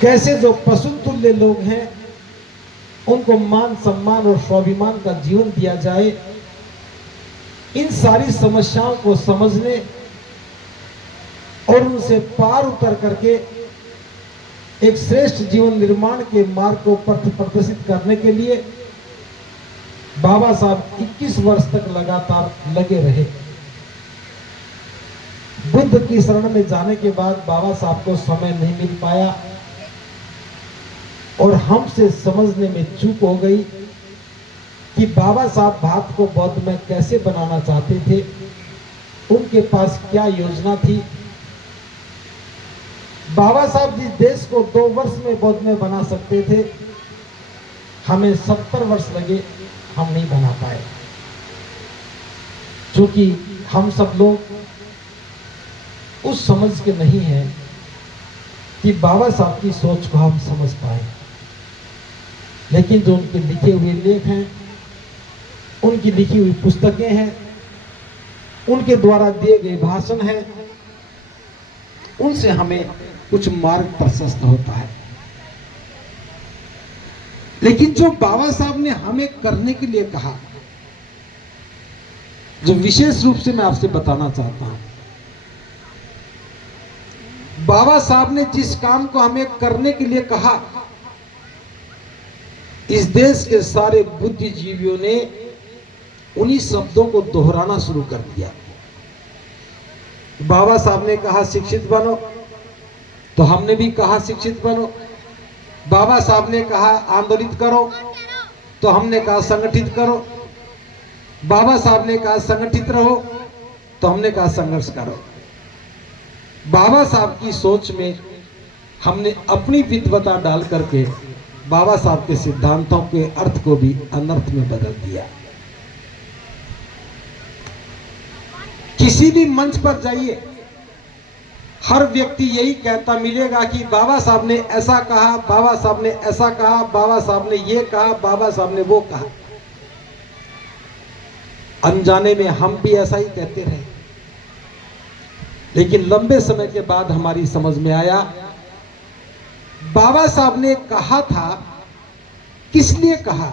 कैसे जो पशु तुल्य लोग हैं उनको मान सम्मान और स्वाभिमान का जीवन दिया जाए, इन सारी समस्याओं को समझने और उनसे पार उतर करके एक श्रेष्ठ जीवन निर्माण के मार्ग को पथ प्रदर्शित करने के लिए बाबा साहब 21 वर्ष तक लगातार लगे रहे। बुद्ध की शरण में जाने के बाद बाबा साहब को समय नहीं मिल पाया और हमसे समझने में चूक हो गई कि बाबा साहब भारत को बौद्ध में कैसे बनाना चाहते थे, उनके पास क्या योजना थी। बाबा साहब जिस देश को 2 वर्ष में बौद्ध में बना सकते थे, हमें 70 वर्ष लगे, हम नहीं बना पाए, क्योंकि हम सब लोग उस समझ के नहीं हैं कि बाबा साहब की सोच को हम समझ पाए। लेकिन जो उनके लिखे हुए लेख हैं, उनकी लिखी हुई पुस्तकें हैं, उनके द्वारा दिए गए भाषण हैं, उनसे हमें कुछ मार्ग प्रशस्त होता है। लेकिन जो बाबा साहब ने हमें करने के लिए कहा, जो विशेष रूप से मैं आपसे बताना चाहता हूं, बाबा साहब ने जिस काम को हमें करने के लिए कहा, इस देश के सारे बुद्धिजीवियों ने उन्हीं शब्दों को दोहराना शुरू कर दिया। बाबा साहब ने कहा शिक्षित बनो, तो हमने भी कहा शिक्षित बनो। बाबा साहब ने कहा आंदोलित करो, तो हमने कहा संगठित करो। बाबा साहब ने कहा संगठित रहो, तो हमने कहा संघर्ष करो। बाबा साहब की सोच में हमने अपनी विद्वता डाल करके बाबा साहब के सिद्धांतों के अर्थ को भी अनर्थ में बदल दिया। किसी भी मंच पर जाइए, हर व्यक्ति यही कहता मिलेगा कि बाबा साहब ने ऐसा कहा, बाबा साहब ने ऐसा कहा, बाबा साहब ने ये कहा, बाबा साहब ने वो कहा। अनजाने में हम भी ऐसा ही कहते रहे, लेकिन लंबे समय के बाद हमारी समझ में आया बाबा साहब ने कहा था, किस लिए कहा,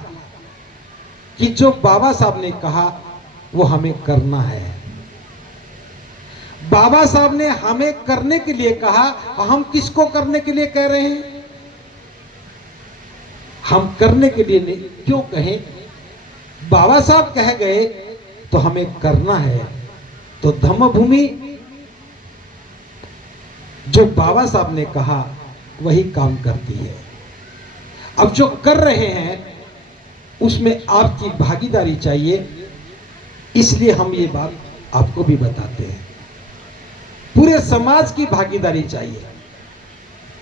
कि जो बाबा साहब ने कहा वो हमें करना है। बाबा साहब ने हमें करने के लिए कहा, हम किसको करने के लिए कह रहे हैं? हम करने के लिए नहीं, क्यों कहें? बाबा साहब कह गए तो हमें करना है। तो धम्मभूमि जो बाबा साहब ने कहा वही काम करती है। अब जो कर रहे हैं उसमें आपकी भागीदारी चाहिए, इसलिए हम ये बात आपको भी बताते हैं। पूरे समाज की भागीदारी चाहिए,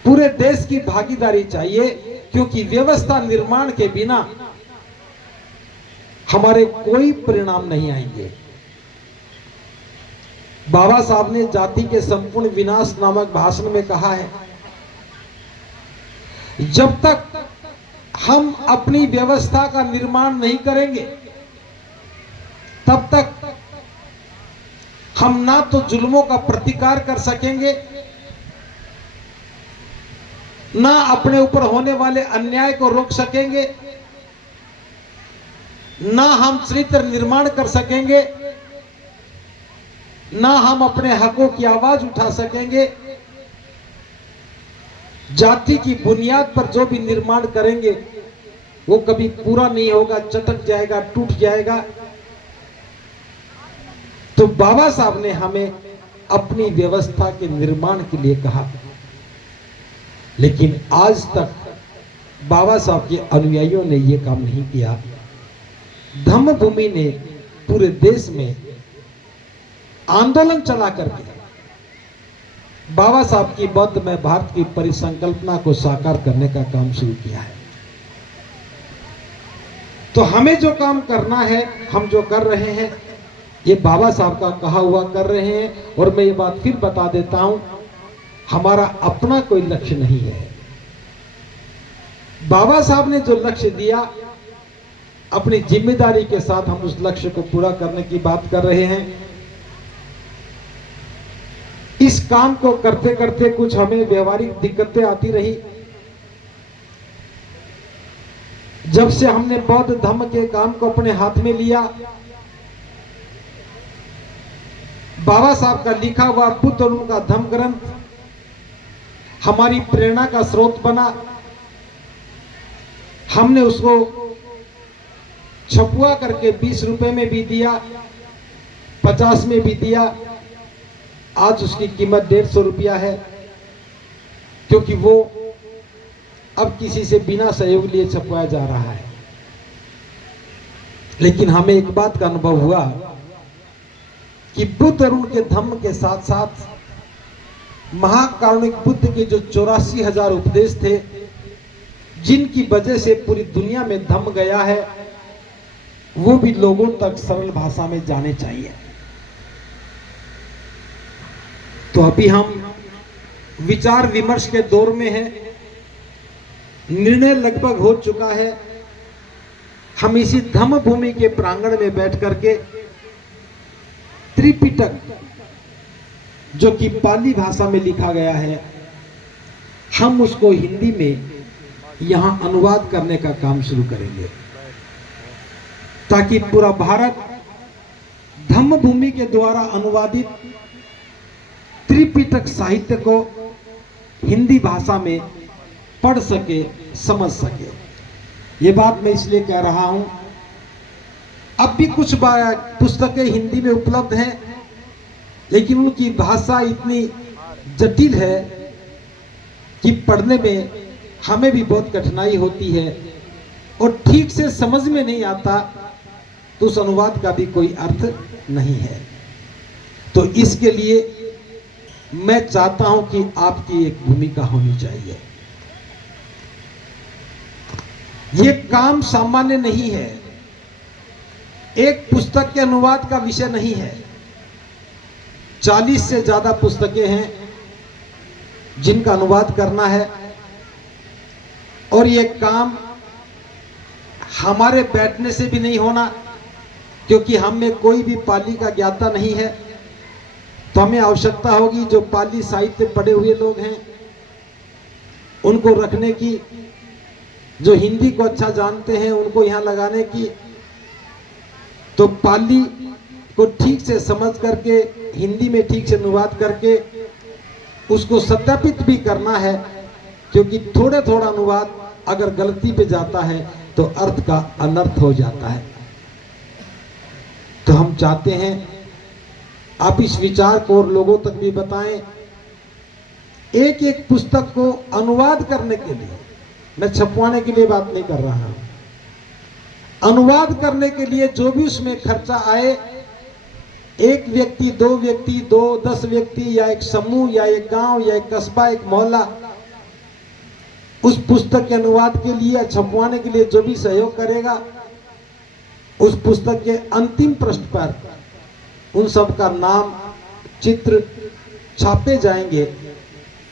पूरे देश की भागीदारी चाहिए, क्योंकि व्यवस्था निर्माण के बिना हमारे कोई परिणाम नहीं आएंगे। बाबा साहब ने जाति के संपूर्ण विनाश नामक भाषण में कहा है, जब तक हम अपनी व्यवस्था का निर्माण नहीं करेंगे तब तक हम ना तो जुल्मों का प्रतिकार कर सकेंगे, ना अपने ऊपर होने वाले अन्याय को रोक सकेंगे, ना हम चरित्र निर्माण कर सकेंगे, ना हम अपने हकों की आवाज उठा सकेंगे। जाति की बुनियाद पर जो भी निर्माण करेंगे वो कभी पूरा नहीं होगा, चटक जाएगा, टूट जाएगा। तो बाबा साहब ने हमें अपनी व्यवस्था के निर्माण के लिए कहा, लेकिन आज तक बाबा साहब के अनुयायियों ने यह काम नहीं किया। धम्मभूमि ने पूरे देश में आंदोलन चला करके बाबा साहब की बौद्ध में भारत की परिसंकल्पना को साकार करने का काम शुरू किया है। तो हमें जो काम करना है, हम जो कर रहे हैं, ये बाबा साहब का कहा हुआ कर रहे हैं। और मैं ये बात फिर बता देता हूं, हमारा अपना कोई लक्ष्य नहीं है। बाबा साहब ने जो लक्ष्य दिया, अपनी जिम्मेदारी के साथ हम उस लक्ष्य को पूरा करने की बात कर रहे हैं। इस काम को करते करते कुछ हमें व्यवहारिक दिक्कतें आती रही, जब से हमने बौद्ध धर्म के काम को अपने हाथ में लिया, बाबा साहब का लिखा हुआ बुद्ध और उनका धम्म ग्रंथ हमारी प्रेरणा का स्रोत बना। हमने उसको छपुआ करके 20 रुपए में भी दिया, 50 में भी दिया। आज उसकी कीमत 150 रुपया है, क्योंकि वो अब किसी से बिना सहयोग लिए छपवाया जा रहा है। लेकिन हमें एक बात का अनुभव हुआ कि बुद्ध और उनके धम्म के साथ साथ महाकारुणिक बुद्ध के जो 84,000 उपदेश थे, जिनकी वजह से पूरी दुनिया में धम्म गया है, वो भी लोगों तक सरल भाषा में जाने चाहिए। तो अभी हम विचार विमर्श के दौर में हैं। निर्णय लगभग हो चुका है। हम इसी धम्म भूमि के प्रांगण में बैठ करके त्रिपिटक, जो कि पाली भाषा में लिखा गया है, हम उसको हिंदी में यहां अनुवाद करने का काम शुरू करेंगे, ताकि पूरा भारत धम्म भूमि के द्वारा अनुवादित त्रिपिटक साहित्य को हिंदी भाषा में पढ़ सके, समझ सके। ये बात मैं इसलिए कह रहा हूं, अब भी कुछ पुस्तकें हिंदी में उपलब्ध हैं, लेकिन उनकी भाषा इतनी जटिल है कि पढ़ने में हमें भी बहुत कठिनाई होती है और ठीक से समझ में नहीं आता, तो उस अनुवाद का भी कोई अर्थ नहीं है। तो इसके लिए मैं चाहता हूं कि आपकी एक भूमिका होनी चाहिए। ये काम सामान्य नहीं है, एक पुस्तक के अनुवाद का विषय नहीं है। 40 से ज्यादा पुस्तकें हैं जिनका अनुवाद करना है, और ये काम हमारे बैठने से भी नहीं होना, क्योंकि हम में कोई भी पाली का ज्ञाता नहीं है। तो हमें आवश्यकता होगी जो पाली साहित्य पढ़े हुए लोग हैं उनको रखने की, जो हिंदी को अच्छा जानते हैं उनको यहाँ लगाने की। तो पाली को ठीक से समझ करके हिंदी में ठीक से अनुवाद करके उसको सत्यापित भी करना है, क्योंकि थोड़ा थोड़ा अनुवाद अगर गलती पे जाता है तो अर्थ का अनर्थ हो जाता है। तो हम चाहते हैं आप इस विचार को और लोगों तक भी बताएं। एक एक पुस्तक को अनुवाद करने के लिए, मैं छपवाने के लिए बात नहीं कर रहा हूं, अनुवाद करने के लिए जो भी उसमें खर्चा आए, एक व्यक्ति, 2 व्यक्ति, 10 व्यक्ति, या एक समूह, या एक गांव, या एक कस्बा, एक मोहल्ला, उस पुस्तक के अनुवाद के लिए, छपवाने के लिए जो भी सहयोग करेगा, उस पुस्तक के अंतिम पृष्ठ पर उन सब का नाम, चित्र छापे जाएंगे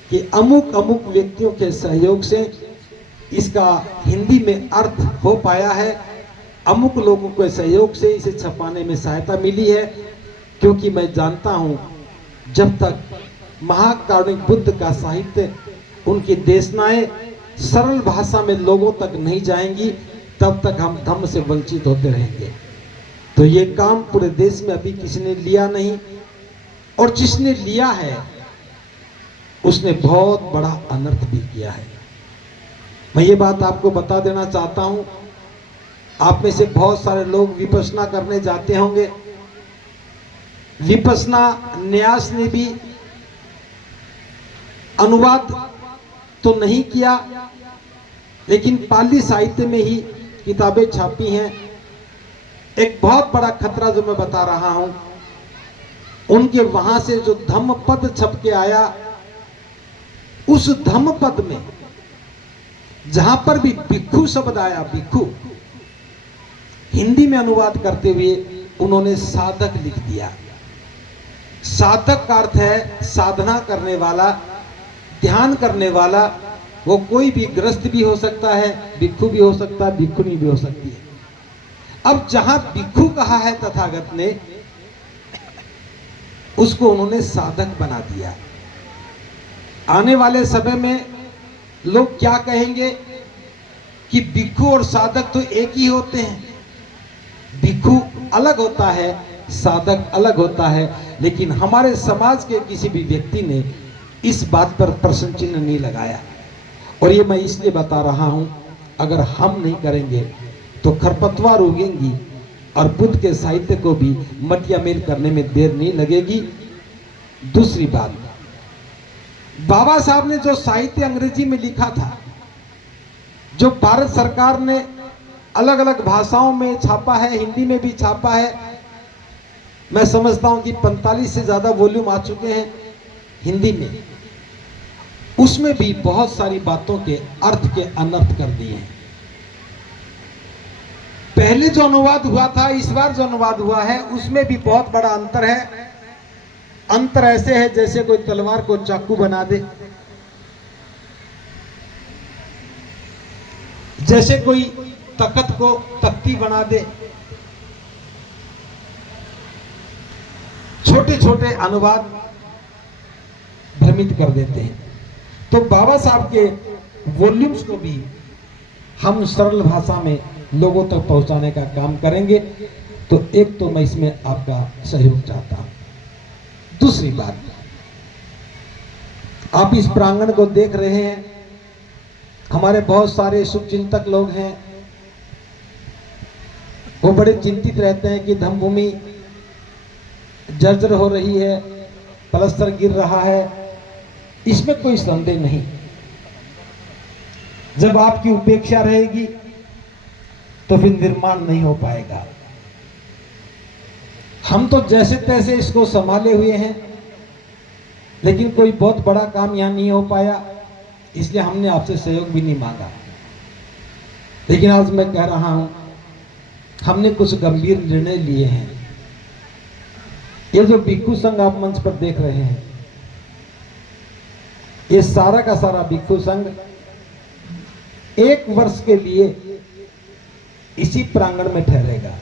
कि अमुक अमुक व्यक्तियों के सहयोग से इसका हिंदी में अर्थ हो पाया है, अमुक लोगों के सहयोग से इसे छपाने में सहायता मिली है। क्योंकि मैं जानता हूं जब तक महाकारुणिक बुद्ध का साहित्य, उनकी देशनाएं सरल भाषा में लोगों तक नहीं जाएंगी, तब तक हम धम्म से वंचित होते रहेंगे। तो ये काम पूरे देश में अभी किसी ने लिया नहीं, और जिसने लिया है उसने बहुत बड़ा अनर्थ भी किया है। मैं ये बात आपको बता देना चाहता हूं। आप में से बहुत सारे लोग विपश्यना करने जाते होंगे। विपश्यना न्यास ने भी अनुवाद तो नहीं किया, लेकिन पाली साहित्य में ही किताबें छापी हैं। एक बहुत बड़ा खतरा जो मैं बता रहा हूं, उनके वहां से जो धम्म पद छप के आया, उस धम्म पद में जहां पर भी भिक्खु शब्द आया, भिक्खु, हिंदी में अनुवाद करते हुए उन्होंने साधक लिख दिया। साधक का अर्थ है साधना करने वाला, ध्यान करने वाला। वो कोई भी ग्रस्त भी हो सकता है, भिक्खु भी हो सकता है, भिक्खुनी भी हो सकती है। अब जहां भिक्खु कहा है तथागत ने, उसको उन्होंने साधक बना दिया। आने वाले समय में लोग क्या कहेंगे कि भिक्षु और साधक तो एक ही होते हैं। भिक्षु अलग होता है, साधक अलग होता है, लेकिन हमारे समाज के किसी भी व्यक्ति ने इस बात पर प्रश्न चिन्ह नहीं लगाया। और ये मैं इसलिए बता रहा हूं, अगर हम नहीं करेंगे तो खरपतवार उगेंगी और बुद्ध के साहित्य को भी मटियामेल करने में देर नहीं लगेगी। दूसरी बात, बाबा साहब ने जो साहित्य अंग्रेजी में लिखा था, जो भारत सरकार ने अलग अलग भाषाओं में छापा है, हिंदी में भी छापा है, मैं समझता हूं कि 45 से ज्यादा वॉल्यूम आ चुके हैं हिंदी में, उसमें भी बहुत सारी बातों के अर्थ के अनर्थ कर दिए हैं। पहले जो अनुवाद हुआ था, इस बार जो अनुवाद हुआ है, उसमें भी बहुत बड़ा अंतर है। अंतर ऐसे है जैसे कोई तलवार को चाकू बना दे, जैसे कोई तख्त को तख्ती बना दे। छोटे छोटे अनुवाद भ्रमित कर देते हैं। तो बाबा साहब के वॉल्यूम्स को भी हम सरल भाषा में लोगों तक पहुंचाने का काम करेंगे। तो एक तो मैं इसमें आपका सहयोग चाहता हूं। दूसरी बात, आप इस प्रांगण को देख रहे हैं, हमारे बहुत सारे शुभचिंतक लोग हैं, वो बड़े चिंतित रहते हैं कि धम्मभूमि जर्जर हो रही है, पलस्तर गिर रहा है। इसमें कोई संदेह नहीं। जब आपकी उपेक्षा रहेगी तो फिर निर्माण नहीं हो पाएगा। हम तो जैसे तैसे इसको संभाले हुए हैं, लेकिन कोई बहुत बड़ा काम यहां नहीं हो पाया, इसलिए हमने आपसे सहयोग भी नहीं मांगा। लेकिन आज मैं कह रहा हूं, हमने कुछ गंभीर निर्णय लिए हैं। ये जो भिक्षु संघ आप मंच पर देख रहे हैं, ये सारा का सारा भिक्षु संघ 1 वर्ष के लिए इसी प्रांगण में ठहरेगा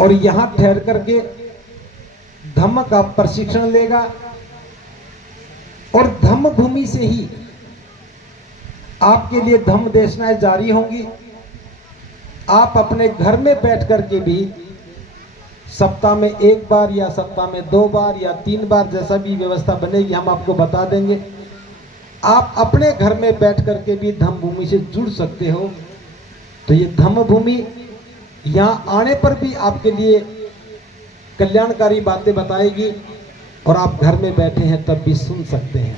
और यहां ठहर करके धम्म का प्रशिक्षण लेगा और धम्म भूमि से ही आपके लिए धम्म देशनाएं जारी होंगी। आप अपने घर में बैठ करके भी सप्ताह में 1 बार या सप्ताह में 2 बार या 3 बार, जैसा भी व्यवस्था बनेगी हम आपको बता देंगे, आप अपने घर में बैठ करके भी धम्म भूमि से जुड़ सकते हो। तो ये धम्म भूमि यहाँ आने पर भी आपके लिए कल्याणकारी बातें बताएगी और आप घर में बैठे हैं तब भी सुन सकते हैं।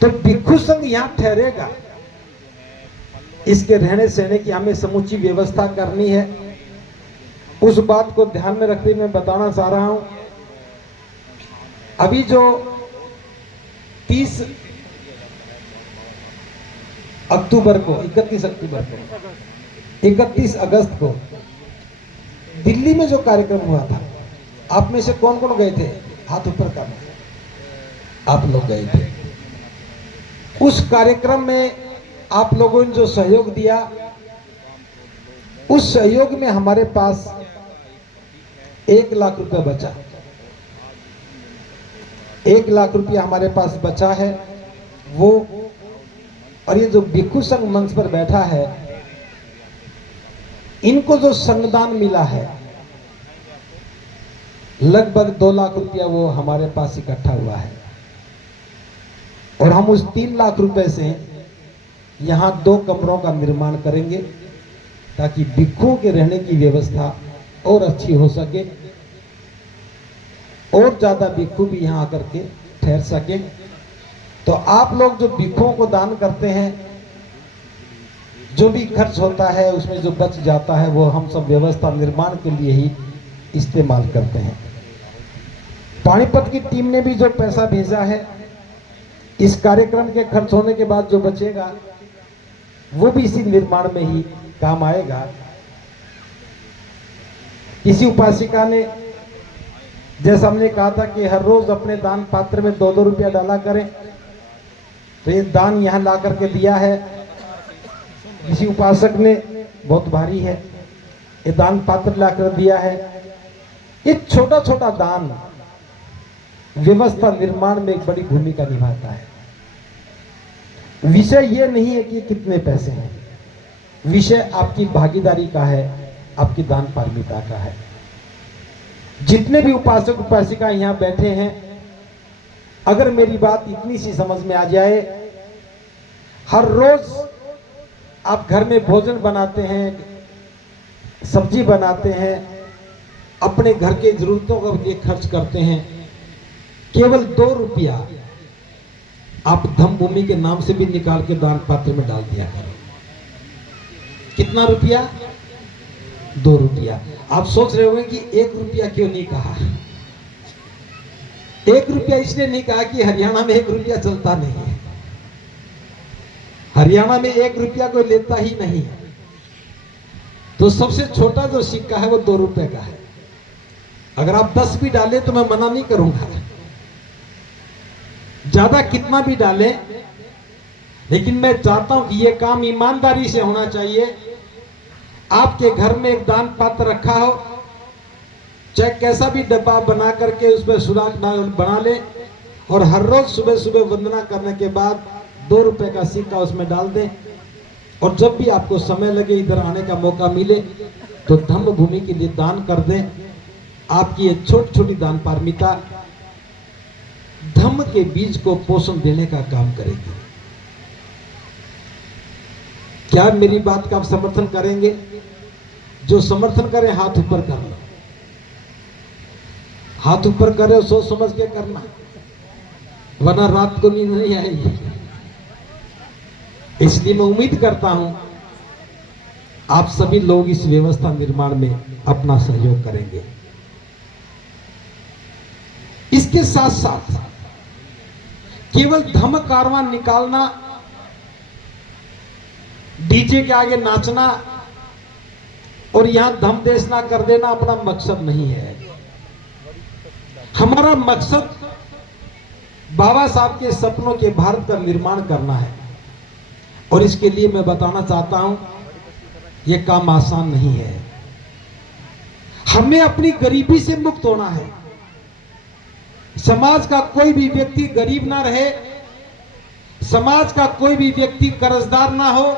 तो भिक्षु संघ यहाँ ठहरेगा, इसके रहने सहने की हमें समूची व्यवस्था करनी है। उस बात को ध्यान में रखते हुए मैं बताना चाह रहा हूं, अभी जो 30 अक्टूबर को 31 अक्टूबर को 31 अगस्त को दिल्ली में जो कार्यक्रम हुआ था, आप में से कौन कौन गए थे? हाथ ऊपर करना। आप लोग गए थे। उस कार्यक्रम में आप लोगों ने जो सहयोग दिया, उस सहयोग में हमारे पास 1 लाख रुपया बचा। 1 लाख रुपया हमारे पास बचा है वो। और ये जो भिक्षु संघ मंच पर बैठा है, इनको जो संगदान मिला है लगभग 2 लाख रुपया वो हमारे पास इकट्ठा हुआ है। और हम उस 3 लाख रुपए से यहां 2 कमरों का निर्माण करेंगे ताकि भिक्षुओं के रहने की व्यवस्था और अच्छी हो सके और ज्यादा भिक्षु भी यहां आकर के ठहर सके। तो आप लोग जो भिक्षुओं को दान करते हैं, जो भी खर्च होता है उसमें जो बच जाता है वो हम सब व्यवस्था निर्माण के लिए ही इस्तेमाल करते हैं। पानीपत की टीम ने भी जो पैसा भेजा है, इस कार्यक्रम के खर्च होने के बाद जो बचेगा वो भी इसी निर्माण में ही काम आएगा। किसी उपासिका ने, जैसा हमने कहा था कि हर रोज अपने दान पात्र में 2-2 रुपया डाला करें, तो ये दान यहां ला करके दिया है। किसी उपासक ने, बहुत भारी है, ये दान पात्र लाकर दिया है। ये छोटा छोटा दान व्यवस्था निर्माण में एक बड़ी भूमिका निभाता है। विषय ये नहीं है कि कितने पैसे हैं, विषय आपकी भागीदारी का है, आपकी दान पारमिता का है। जितने भी उपासक उपासिका यहाँ बैठे हैं, अगर मेरी बात इतनी सी समझ में आ जाए, हर रोज आप घर में भोजन बनाते हैं, सब्जी बनाते हैं, अपने घर के जरूरतों के लिए खर्च करते हैं, केवल 2 रुपया आप धम्म भूमि के नाम से भी निकाल के दान पात्र में डाल दिया करो। कितना रुपया? 2 रुपया। आप सोच रहे होंगे कि 1 रुपया क्यों नहीं कहा। 1 रुपया इसलिए नहीं कहा कि हरियाणा में 1 रुपया चलता नहीं है, हरियाणा में 1 रुपया कोई लेता ही नहीं है। तो सबसे छोटा जो सिक्का है वो 2 रुपए का है। अगर आप 10 भी डालें तो मैं मना नहीं करूंगा, ज्यादा कितना भी डालें, लेकिन मैं चाहता हूं कि यह काम ईमानदारी से होना चाहिए। आपके घर में एक दान पात्र रखा हो, चाहे कैसा भी डब्बा बना करके उसमें सुराख बना ले, और हर रोज सुबह सुबह वंदना करने के बाद 2 रुपए का सिक्का उसमें डाल दें। और जब भी आपको समय लगे, इधर आने का मौका मिले, तो धम्म भूमि के लिए दान कर दें। आपकी ये छोटी छोटी दान पारमिता धम्म के बीज को पोषण देने का काम करेगी। क्या मेरी बात का आप समर्थन करेंगे? जो समर्थन करें हाथ ऊपर कर लो, हाथ ऊपर करे, सोच समझ के करना, वरना रात को नींद नहीं आएगी। इसलिए मैं उम्मीद करता हूं आप सभी लोग इस व्यवस्था निर्माण में अपना सहयोग करेंगे। इसके साथ साथ केवल धम्म कारवां निकालना, डीजे के आगे नाचना और यहां धम्म देशना कर देना अपना मकसद नहीं है। हमारा मकसद बाबा साहब के सपनों के भारत का निर्माण करना है। और इसके लिए मैं बताना चाहता हूं, यह काम आसान नहीं है। हमें अपनी गरीबी से मुक्त होना है। समाज का कोई भी व्यक्ति गरीब ना रहे, समाज का कोई भी व्यक्ति कर्जदार ना हो,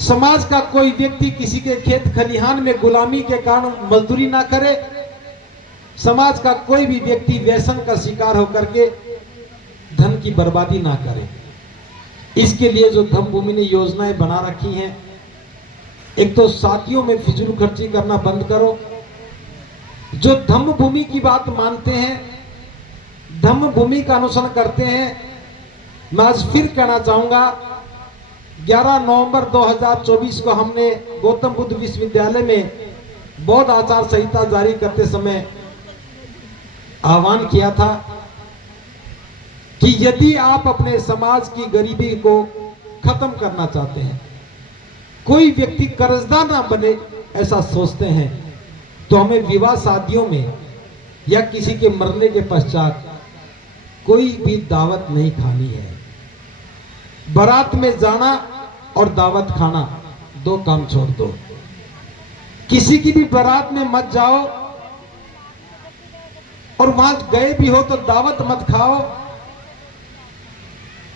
समाज का कोई व्यक्ति किसी के खेत खलिहान में गुलामी के कारण मजदूरी ना करे, समाज का कोई भी व्यक्ति व्यसन का शिकार होकर के धन की बर्बादी ना करे। इसके लिए जो धम्म भूमि ने योजनाएं बना रखी हैं, एक तो शादियों में फिजूल खर्ची करना बंद करो। जो धम्म भूमि की बात मानते हैं, धम्म भूमि का अनुसरण करते हैं, मैं आज फिर कहना चाहूंगा, 11 नवंबर 2024 को हमने गौतम बुद्ध विश्वविद्यालय में बौद्ध आचार संहिता जारी करते समय आह्वान किया था कि यदि आप अपने समाज की गरीबी को खत्म करना चाहते हैं, कोई व्यक्ति कर्जदार ना बने ऐसा सोचते हैं, तो हमें विवाह शादियों में या किसी के मरने के पश्चात कोई भी दावत नहीं खानी है। बारात में जाना और दावत खाना, 2 काम छोड़ दो। किसी की भी बारात में मत जाओ, और वहां गए भी हो तो दावत मत खाओ।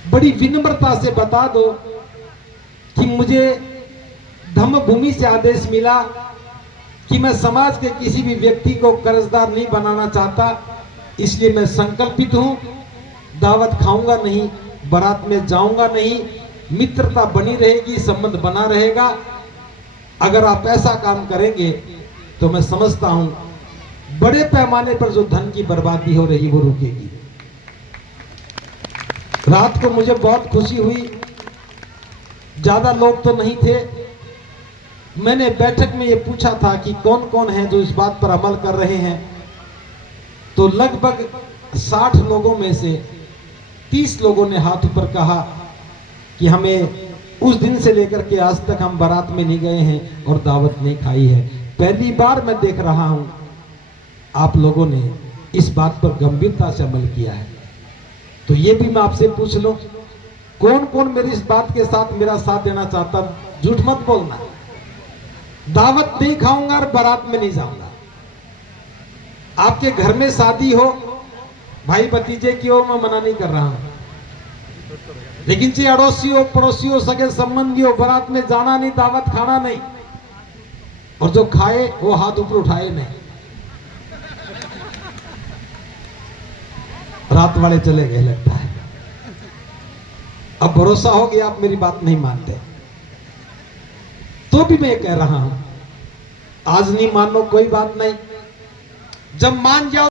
बड़ी विनम्रता से बता दो कि मुझे धम्म भूमि से आदेश मिला कि मैं समाज के किसी भी व्यक्ति को कर्जदार नहीं बनाना चाहता, इसलिए मैं संकल्पित हूं, दावत खाऊंगा नहीं, बारात में जाऊंगा नहीं, मित्रता बनी रहेगी, संबंध बना रहेगा। अगर आप ऐसा काम करेंगे तो मैं समझता हूं बड़े पैमाने पर जो धन की बर्बादी हो रही वो रुकेगी। रात को मुझे बहुत खुशी हुई, ज्यादा लोग तो नहीं थे। मैंने बैठक में ये पूछा था कि कौन कौन है जो इस बात पर अमल कर रहे हैं, तो लगभग 60 लोगों में से 30 लोगों ने हाथ ऊपर कहा कि हमें उस दिन से लेकर के आज तक हम बारात में नहीं गए हैं और दावत नहीं खाई है। पहली बार मैं देख रहा हूं आप लोगों ने इस बात पर गंभीरता से अमल किया है। तो ये भी मैं आपसे पूछ लूं, कौन कौन मेरी इस बात के साथ मेरा साथ देना चाहता? झूठ मत बोलना, दावत नहीं खाऊंगा और बारात में नहीं जाऊंगा। आपके घर में शादी हो, भाई भतीजे की हो, मैं मना नहीं कर रहा हूं, लेकिन जे अड़ोसियों पड़ोसियों सगे संबंधियों बारात में जाना नहीं, दावत खाना नहीं, और जो खाए वो हाथ ऊपर उठाए नहीं। रात वाले चले गए लगता है। अब भरोसा हो गया, आप मेरी बात नहीं मानते, तो भी मैं कह रहा हूं, आज नहीं मानो कोई बात नहीं, जब मान जाओ